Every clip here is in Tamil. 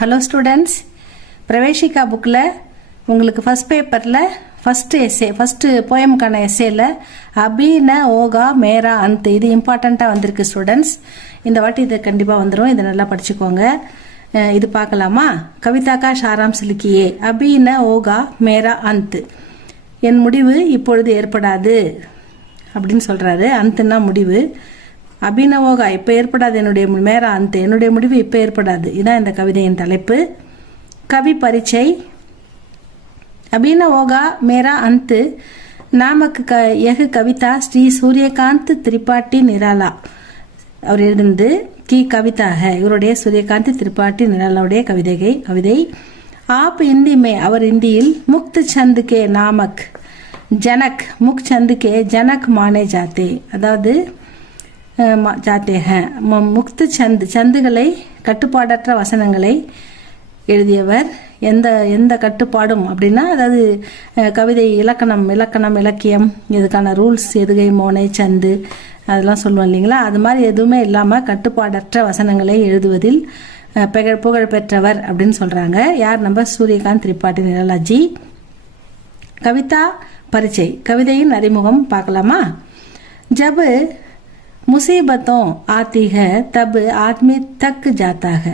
ஹலோ ஸ்டூடெண்ட்ஸ், பிரவேஷிகா புக்கில் உங்களுக்கு ஃபஸ்ட் பேப்பரில் ஃபஸ்ட்டு போயமுக்கான எஸ்ஸேல அபி ந ஓகா மேரா அந்த் இது இம்பார்ட்டண்ட்டாக வந்திருக்கு ஸ்டூடெண்ட்ஸ். இந்த வாட்டி இது கண்டிப்பாக வந்துடும், இதை நல்லா படிச்சுக்கோங்க. இது பார்க்கலாமா? கவிதாக்கா சாராம்ஸ் லிக்கியே அபி ந ஓகா மேரா அந்த், என் முடிவு இப்பொழுது ஏற்படாது அப்படின்னு சொல்கிறாரு. அந்துன்னா முடிவு, அபினவோகா இப்போ ஏற்படாது, என்னுடைய மேரா அந்த என்னுடைய முடிவு இப்போ ஏற்படாது. இதான் இந்த கவிதையின் தலைப்பு. கவி பரிச்சை. அபினவோகா மேரா அந்த நாமக்கு எகு கவிதா ஸ்ரீ சூரியகாந்த் திரிபாட்டி நிராலா அவர் எழுந்து கி கவிதாக இவருடைய சூரியகாந்த் திரிபாட்டி நிராலாவுடைய கவிதை. ஆப் இந்தி மே அவர் இந்தியில் முக்த் சந்த் கே நாமக் ஜனக் முக் சந்த் கே ஜனக் மானே ஜாத்தே, அதாவது ஜாத்தே முக்து சந்துகளை கட்டுப்பாடற்ற வசனங்களை எழுதியவர். எந்த கட்டுப்பாடும் அப்படின்னா, அதாவது கவிதை இலக்கணம் இலக்கியம் இதுக்கான ரூல்ஸ் எதுகை மோனை சந்து அதெல்லாம் சொல்லுவோம் இல்லைங்களா, அது மாதிரி எதுவுமே இல்லாமல் கட்டுப்பாடற்ற வசனங்களை எழுதுவதில் புகழ் பெற்றவர் அப்படின்னு சொல்கிறாங்க. யார்? நம்ம சூரியகாந்த் திரிபாட்டி நிராலாஜி. கவிதா பரிச்சை, கவிதையின் அறிமுகம் பார்க்கலாமா? ஜப் முசீபத்தோं आती है तब आदमी तक जाता है.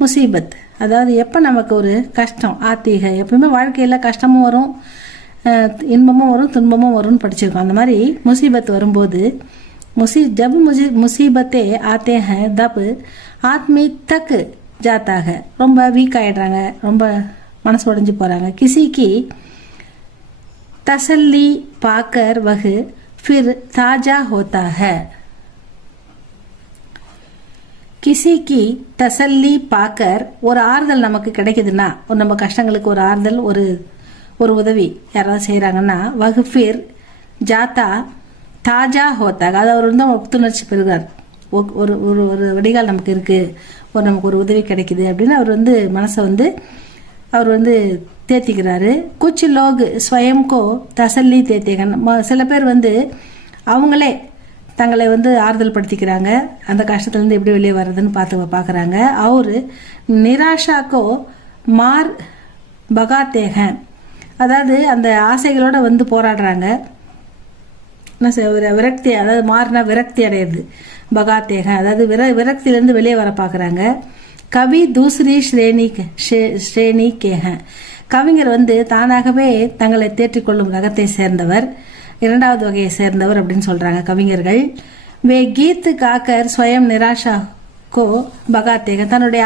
முசீபத் அதாவது எப்போ நமக்கு ஒரு கஷ்டம், ஆத்தீக எப்பவுமே வாழ்க்கையில் கஷ்டமும் வரும், இன்பமும் வரும், துன்பமும் வரும்னு படிச்சிருக்கோம். அந்த மாதிரி முசீபத் வரும்போது ஜப் முசீபத்தே ஆத்தே ஹே தப் ஆத்மி தக் ஜாத்தாக, ரொம்ப வீக் ஆகிடுறாங்க, ரொம்ப மனசு உடைஞ்சு போகிறாங்க. கிசிக்கு தசல்லி பாக்கர் வகு फिर ताजा होता है. கிசிக்கு தசல்லி பாக்கர், ஒரு ஆறுதல் நமக்கு கிடைக்குதுன்னா, நம்ம கஷ்டங்களுக்கு ஒரு ஆறுதல், ஒரு உதவி யாராவது செய்கிறாங்கன்னா, வகுஃபிர் ஜாத்தா தாஜா ஹோத்தாக, அதாவது அவர் வந்து புத்துணர்ச்சி பெறுகிறார். ஒரு ஒரு வடிகால் நமக்கு இருக்குது, நமக்கு ஒரு உதவி கிடைக்குது அப்படின்னு அவர் வந்து மனசை வந்து அவர் வந்து தேத்திக்கிறாரு. குச் லோக் ஸ்வயம்கோ தசல்லி தேத்திகன், சில பேர் வந்து அவங்களே தங்களை வந்து ஆறுதல் படுத்திக்கிறாங்க, அந்த கஷ்டத்துலேருந்து எப்படி வெளியே வர்றதுன்னு பார்க்குறாங்க. அவரு நிராஷாக்கோ மார் பகாத்தேகன், அதாவது அந்த ஆசைகளோட வந்து போராடுறாங்க. விரக்தி, அதாவது மாறினா விரக்தி அடையிறது, பகாத்தேகன் அதாவது விரக்தியிலேருந்து வெளியே வர பார்க்குறாங்க. கவி தூசரி ஸ்ரேணி கேகன், கவிஞர் வந்து தானாகவே தங்களை தேற்றிக்கொள்ளும் ரகத்தை சேர்ந்தவர், இரண்டாவது வகையை சேர்ந்தவர் அப்படின்னு சொல்றாங்க கவிஞர்கள். வே கீத் காக்கர் ஸ்வயம் நிராஷா கோ பகாத்தேக, தன்னுடைய